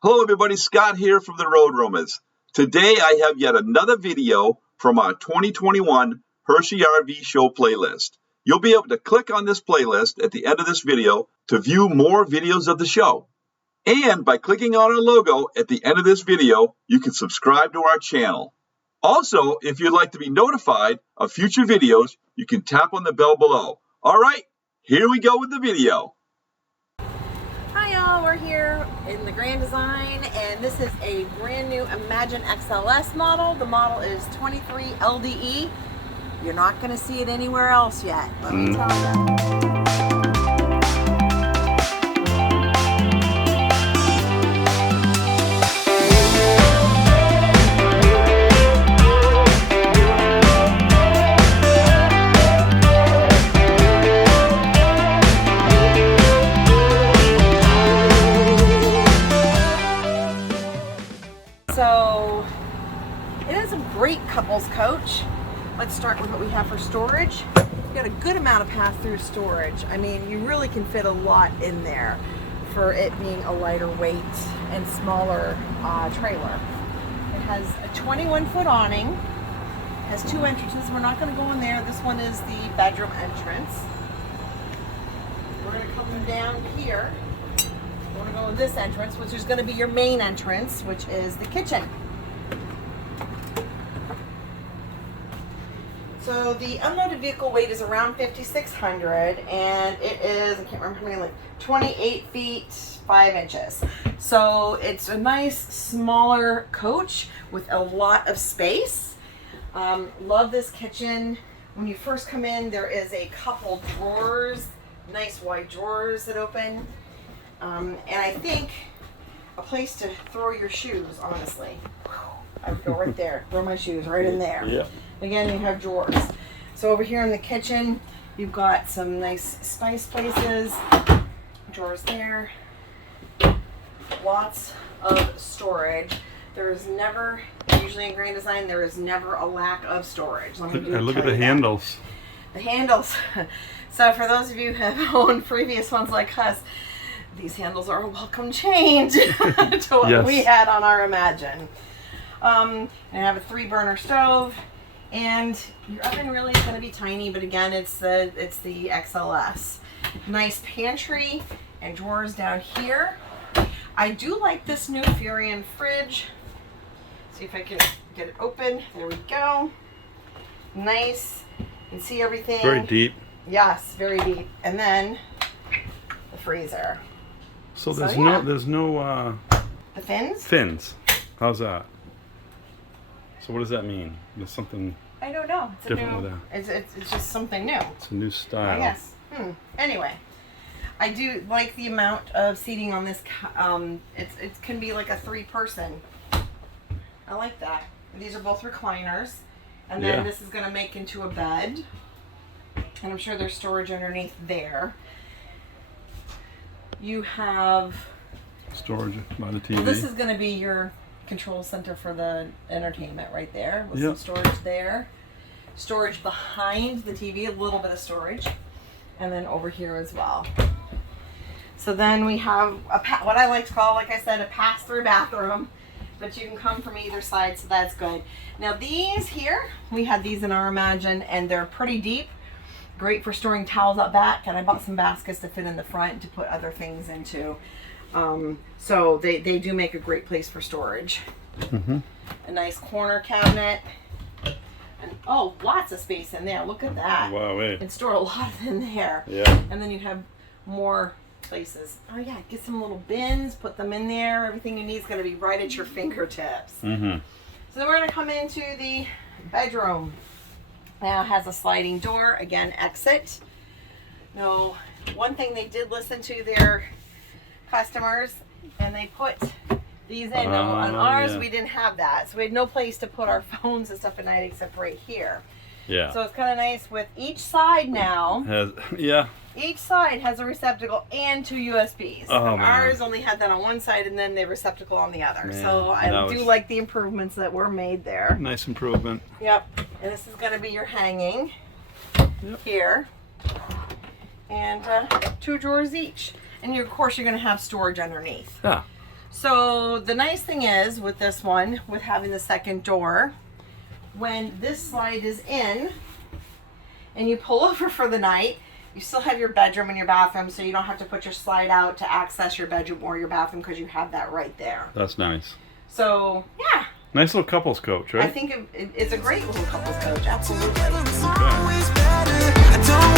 Hello everybody, Scott here from the Road Roomers. Today I have yet another video from our 2021 Hershey RV Show playlist. You'll be able to click on this playlist at the end of this video to view more videos of the show. And by clicking on our logo at the end of this video, you can subscribe to our channel. Also, if you'd like to be notified of future videos, you can tap on the bell below. All right, here we go with the video. Hi y'all, we're here in the Grand Design and this is a brand new Imagine XLS model. The model is 23 LDE. You're not going to see it anywhere else yet. Let me tell you. So it is a great couples coach. Let's start with what we have for storage. We've got a good amount of pass-through storage. I mean, you really can fit a lot in there for it being a lighter weight and smaller trailer. It has a 21-foot awning, has two entrances. We're not going to go in there. This one is the bedroom entrance. We're going to come down here. We're going to go in this entrance, which is going to be your main entrance, which is the kitchen. So the unloaded vehicle weight is around 5,600 and it is, I can't remember how many, like 28 feet 5 inches. So it's a nice smaller coach with a lot of space. Love this kitchen. When you first come in, there is a couple drawers, nice wide drawers that open. And I think a place to throw your shoes, honestly. I would go right there, throw my shoes right in there. Yeah. Again, you have drawers. So over here in the kitchen, you've got some nice spice places, drawers there, lots of storage. There is never, usually in Grand Design, there is never a lack of storage. Look at the handles. The handles. So for those of you who have owned previous ones like us, these handles are a welcome change to what Yes. we had on our Imagine. And I have a 3-burner stove, and your oven really is going to be tiny, but again, it's the XLS. Nice pantry and drawers down here. I do like this new Furion fridge. See if I can get it open. There we go. Nice. You can see everything. Very deep. Yes, very deep. And then the freezer. So there's yeah. there's no The fins? fins. How's that? So what does that mean? There's something I don't know. It's different a new, with that. it's just something new. It's a new style. I guess. Anyway, I do like the amount of seating on this. It can be like a 3-person. I like that. These are both recliners, and then Yeah. this is going to make into a bed, and I'm sure there's storage underneath there. You have Storage by the TV. well, this is going to be your control center for the entertainment right there with Yep. some storage there. Storage behind the TV, a little bit of storage, and then over here as well. So then we have what I like to call, like I said, a pass-through bathroom, but you can come from either side, so that's good. Now these here, we had these in our Imagine, and they're pretty deep. Great for storing towels out back, and I bought some baskets to fit in the front to put other things into. So they do make a great place for storage. Mm-hmm. A nice corner cabinet. And oh, lots of space in there. Look at that. Wow, wait. And store a lot in there. Yeah. And then you have more places. Oh yeah, get some little bins, put them in there. Everything you need is going to be right at your fingertips. Mm-hmm. So then we're going to come into the bedroom. Now it has a sliding door, again, exit. Now, one thing they did listen to their customers, and they put these in. On ours, yeah. we didn't have that. So we had no place to put our phones and stuff at night except right here. Yeah. So it's kind of nice with each side now. Yeah. Each side has a receptacle and 2 USBs. Oh, man. Ours only had that on one side and then the receptacle on the other. Man, so I do like the improvements that were made there. Nice improvement. Yep. And this is going to be your hanging here. And 2 drawers each. And of course you're going to have storage underneath. Yeah. So the nice thing is with this one, with having the second door, when this slide is in and you pull over for the night, you still have your bedroom and your bathroom, so you don't have to put your slide out to access your bedroom or your bathroom because you have that right there. That's nice. So, yeah. Nice little couples coach, right? I think it's a great little couples coach, absolutely. Okay.